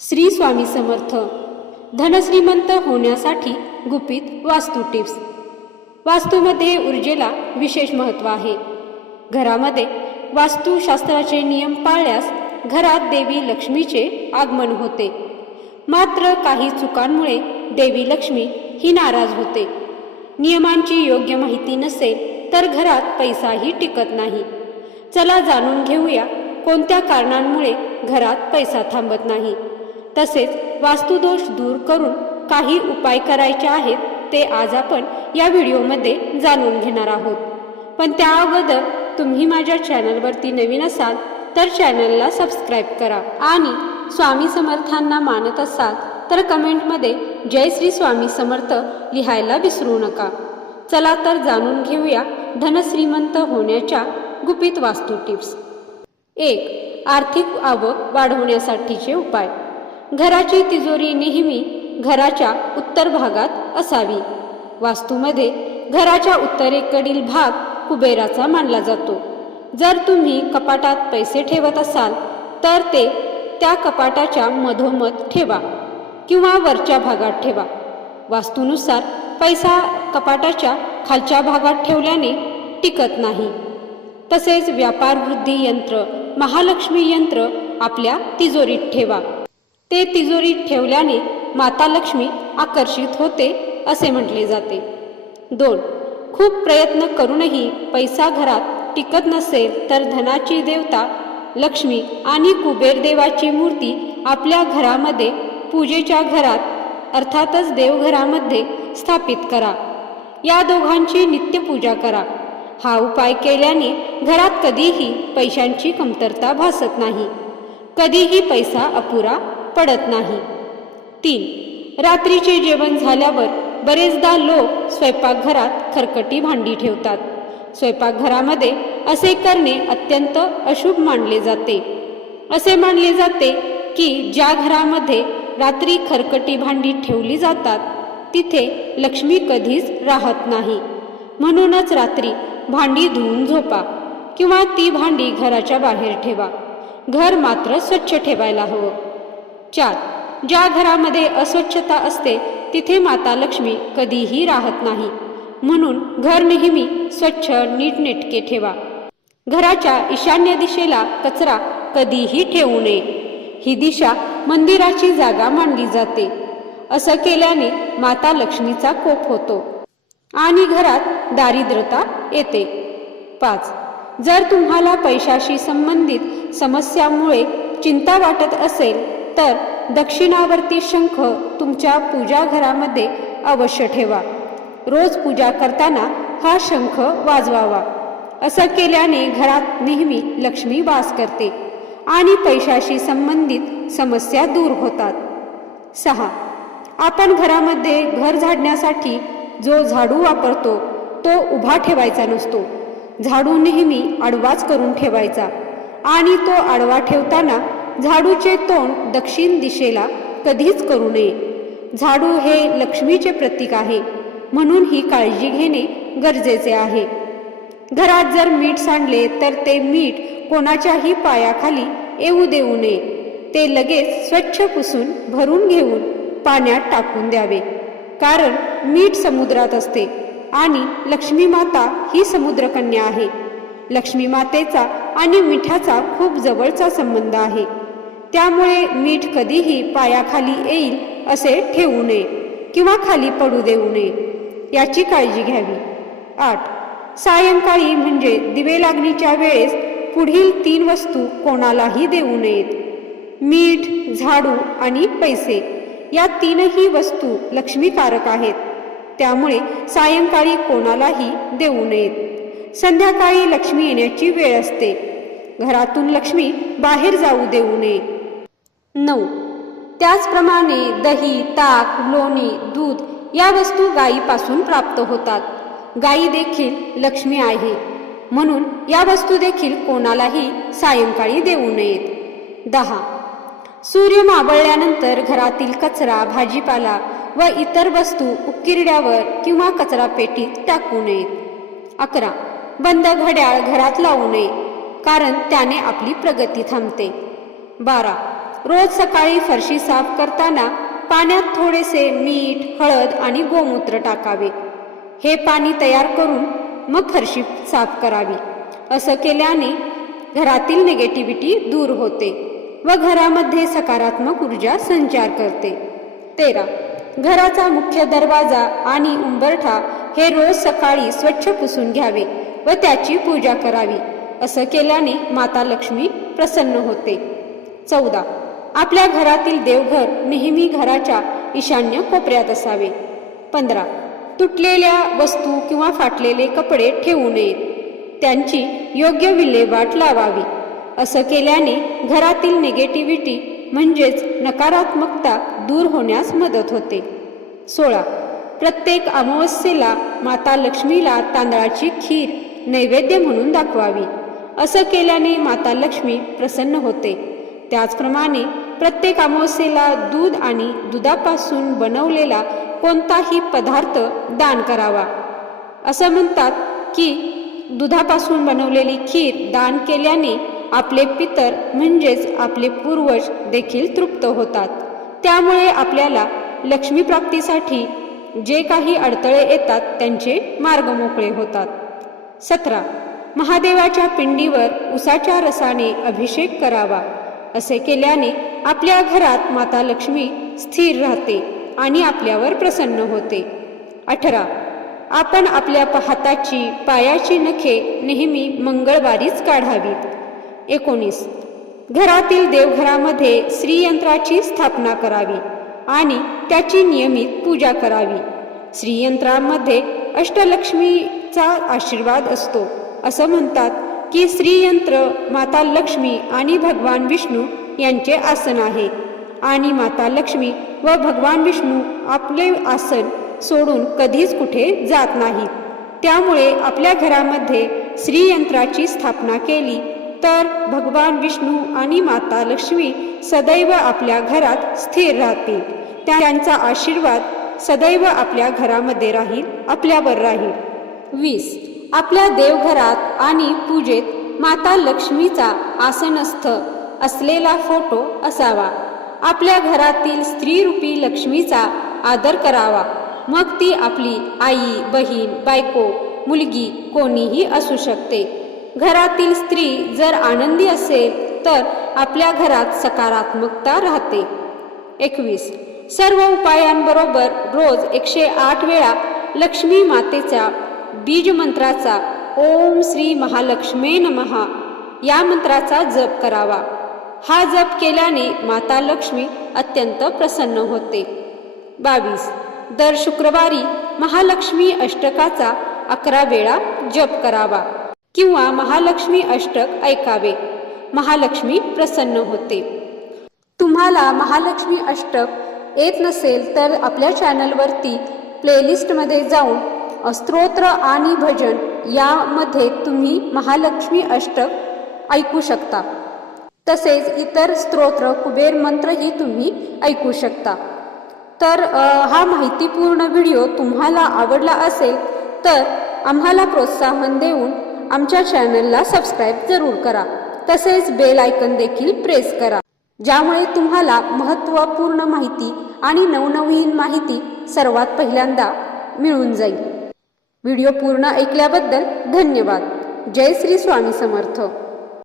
श्री स्वामी समर्थ. धनश्रीमंत होण्यासाठी गुपित वास्तू टिप्स. वास्तूमध्ये ऊर्जेला विशेष महत्त्व आहे. घरामध्ये वास्तुशास्त्राचे नियम पाळल्यास घरात देवी लक्ष्मीचे आगमन होते. मात्र काही चुकांमुळे देवी लक्ष्मी ही नाराज होते. नियमांची योग्य माहिती नसेल तर घरात पैसाही टिकत नाही. चला जाणून घेऊया कोणत्या कारणांमुळे घरात पैसा थांबत नाही. तसेच वास्तुदोष दूर करून काही उपाय करायचे आहेत ते आज आपण या व्हिडिओमध्ये जाणून घेणार आहोत. पण त्या अगोदर तुम्ही माझ्या चॅनलवरती नवीन असाल तर चॅनलला सबस्क्राईब करा आणि स्वामी समर्थांना मानत असाल तर कमेंटमध्ये जय श्री स्वामी समर्थ लिहायला विसरू नका. चला तर जाणून घेऊया धनश्रीमंत होण्याच्या गुपित वास्तू टिप्स. एक आर्थिक आवक वाढवण्यासाठीचे उपाय. घराची तिजोरी नेहमी घराच्या उत्तर भागात असावी. वास्तूमध्ये घराच्या उत्तरेकडील भाग कुबेराचा मानला जातो. जर तुम्ही कपाटात पैसे ठेवत असाल तर ते त्या कपाटाच्या मधोमध ठेवा किंवा वरच्या भागात ठेवा. वास्तूनुसार पैसा कपाटाच्या खालच्या भागात ठेवल्याने टिकत नाही. तसेच व्यापार वृद्धी यंत्र महालक्ष्मी यंत्र आपल्या तिजोरीत ठेवा. ते तिजोरीत ठेवल्याने माता लक्ष्मी आकर्षित होते असे म्हटले जाते. दोन खूप प्रयत्न करूनही पैसा घरात टिकत नसेल तर धनाची देवता लक्ष्मी आणि कुबेर देवाची मूर्ती आपल्या घरामध्ये पूजेच्या घरात अर्थातच देवघरामध्ये स्थापित करा. या दोघांची नित्यपूजा करा. हा उपाय केल्याने घरात कधीही पैशांची कमतरता भासत नाही. कधीही पैसा अपुरा पडत नाही. तीन रात्रीचे जेवण झाल्यावर बरेचदा लोक स्वयंपाकघरात खरकटी भांडी ठेवतात. स्वयंपाकघरामध्ये असे करणे अत्यंत अशुभ मानले जाते. असे मानले जाते की ज्या घरामध्ये रात्री खरकटी भांडी ठेवली जातात तिथे लक्ष्मी कधीच राहत नाही. म्हणूनच रात्री भांडी धुवून झोपा किंवा ती भांडी घराच्या बाहेर ठेवा. घर मात्र स्वच्छ ठेवायला हवं. चार. ज्या घरामध्ये अस्वच्छता असते तिथे माता लक्ष्मी कधीही राहत नाही. म्हणून घर नेहमी स्वच्छ नीटनेटके ठेवा. घराच्या ईशान्य दिशेला कचरा कधीही ठेवू नये. ही दिशा मंदिराची जागा मानली जाते. असं केल्याने माता लक्ष्मीचा कोप होतो आणि घरात दारिद्रता येते. पाच. जर तुम्हाला पैशाशी संबंधित समस्यामुळे चिंता वाटत असेल तर दक्षिणावर्ती शंख तुमच्या पूजा घरामध्ये अवश्य ठेवा. रोज पूजा करताना हा शंख वाजवावा. असं केल्याने घरात नेहमी लक्ष्मी वास करते आणि पैशाशी संबंधित समस्या दूर होतात. सहा. आपण घरामध्ये घर झाडण्यासाठी जो झाडू वापरतो तो उभा ठेवायचा नसतो. झाडू नेहमी आडवाच करून ठेवायचा आणि तो आडवा ठेवताना झाडूचे तोंड दक्षिण दिशेला कधीच करू नये. झाडू हे लक्ष्मीचे प्रतीक आहे म्हणून ही काळजी घेणे गरजेचे आहे. घरात जर मीठ सांडले तर ते मीठ कोणाच्याही पायाखाली येऊ देऊ नये. ते लगेच स्वच्छ पुसून भरून घेऊन पाण्यात टाकून द्यावे. कारण मीठ समुद्रात असते आणि लक्ष्मी माता ही समुद्रकन्या आहे. लक्ष्मी मातेचा आणि मिठाचा खूप जवळचा संबंध आहे. त्यामुळे मीठ कधीही पायाखाली येईल असे ठेवू नये किंवा खाली पडू देऊ नये. याची काळजी घ्यावी. आठ. सायंकाळी म्हणजे दिवे लागणीच्या वेळेस पुढील तीन वस्तू कोणालाही देऊ नयेत. मीठ झाडू आणि पैसे या तीनही वस्तू लक्ष्मीकारक आहेत. त्यामुळे सायंकाळी कोणालाही देऊ नयेत. संध्याकाळी लक्ष्मी येण्याची वेळ असते. घरातून लक्ष्मी बाहेर जाऊ देऊ नये. नऊ. त्याचप्रमाणे दही ताक लोणी दूध या वस्तू गायीपासून प्राप्त होतात. गायी देखील लक्ष्मी आहे. म्हणून या वस्तू देखील कोणालाही सायंकाळी देऊ नयेत. दहा. सूर्य मावळल्यानंतर घरातील कचरा भाजीपाला व इतर वस्तू उकिरड्यावर किंवा कचरा पेटीत टाकू नयेत. अकरा. बंद घड्याळ घरात लावू नये कारण त्याने आपली प्रगती थांबते. बारा. रोज सकाळी फरशी साफ करताना पाण्यात थोडेसे मीठ हळद आणि गोमूत्र टाकावे. हे पाणी तयार करून मग फरशी साफ करावी. असं केल्याने घरातील निगेटिव्हिटी दूर होते व घरामध्ये सकारात्मक ऊर्जा संचार करते. तेरा. घराचा मुख्य दरवाजा आणि उंबरठा हे रोज सकाळी स्वच्छ पुसून घ्यावे व त्याची पूजा करावी. असं केल्याने माता लक्ष्मी प्रसन्न होते. चौदा. आपल्या घरातील देवघर नेहमी घराच्या ईशान्य कोपऱ्यात असावे. पंधरा. तुटलेल्या वस्तू किंवा फाटलेले कपडे ठेवू नयेत त्यांची योग्य विल्हेवाट लावावी. असं केल्याने घरातील निगेटिव्हिटी म्हणजेच नकारात्मकता दूर होण्यास मदत होते. सोळा. प्रत्येक अमावस्येला माता लक्ष्मीला तांदळाची खीर नैवेद्य म्हणून दाखवावी. असं केल्याने माता लक्ष्मी प्रसन्न होते. त्याचप्रमाणे प्रत्येक अमावस्येला दूध आणि दुधापासून बनवलेला कोणताही पदार्थ दान करावा. असं म्हणतात की दुधापासून बनवलेली खीर दान केल्याने आपले पितर म्हणजेच आपले पूर्वज देखील तृप्त होतात. त्यामुळे आपल्याला लक्ष्मी प्राप्तीसाठी जे काही अडथळे येतात त्यांचे मार्ग मोकळे होतात. सतरा. महादेवाच्या पिंडीवर उसाच्या रसाने अभिषेक करावा असे केल्याने आपल्या घरात माता लक्ष्मी स्थिर राहते आणि आपल्यावर प्रसन्न होते. अठरा. आपण आपल्या हाताची पायाची नखे नेहमी मंगळवारीच काढावीत. एकोणीस. घरातील देवघरामध्ये श्रीयंत्राची स्थापना करावी आणि त्याची नियमित पूजा करावी. श्रीयंत्रामध्ये अष्टलक्ष्मीचा आशीर्वाद असतो. असं म्हणतात की श्रीयंत्र माता लक्ष्मी आणि भगवान विष्णू यांचे आसन आहे. आणि माता लक्ष्मी व भगवान विष्णू आपले आसन सोडून कधीच कुठे जात नाहीत. त्यामुळे आपल्या घरामध्ये श्रीयंत्राची स्थापना केली. तर भगवान विष्णू आणि माता लक्ष्मी सदैव आपल्या घरात स्थिर राहतील. त्यांचा आशीर्वाद सदैव आपल्या घरामध्ये राहील आपल्यावर राहील. वीस. आपल्या देवघरात आणि पूजेत माता लक्ष्मीचा आसनस्थ असलेला फोटो असावा. आपल्या घरातील स्त्रीरूपी लक्ष्मीचा आदर करावा. मग ती आपली आई बहीण बायको मुलगी कोणीही असू शकते. घरातील स्त्री जर आनंदी असेल तर आपल्या घरात सकारात्मकता राहते. एकवीस. सर्व उपायांबरोबर रोज एकशे आठ वेळा लक्ष्मी मातेचा बीज मंत्राचा ओम श्री महालक्ष्मे नमहा या मंत्राचा जप करावा. हा जप केल्याने माता लक्ष्मी अत्यंत प्रसन्न होते. बावीस. दर शुक्रवारी महालक्ष्मी अष्टकाचा अकरा वेळा जप करावा किंवा महालक्ष्मी अष्टक ऐकावे. महालक्ष्मी प्रसन्न होते. तुम्हाला महालक्ष्मी अष्टक येत नसेल तर आपल्या चॅनलवरती प्लेलिस्टमध्ये जाऊन स्तोत्र आणि भजन यामध्ये तुम्ही महालक्ष्मी अष्टक ऐकू शकता. तसेच इतर स्तोत्र कुबेर मंत्रही तुम्ही ऐकू शकता. तर हा माहितीपूर्ण व्हिडिओ तुम्हाला आवडला असेल तर आम्हाला प्रोत्साहन देऊन आमच्या चॅनलला सबस्क्राईब जरूर करा. तसेच बेल आयकन देखील प्रेस करा ज्यामुळे तुम्हाला महत्त्वपूर्ण माहिती आणि नवनवीन माहिती सर्वात पहिल्यांदा मिळून जाईल. व्हिडिओ पूर्ण ऐकल्याबद्दल धन्यवाद. जय श्री स्वामी समर्थ.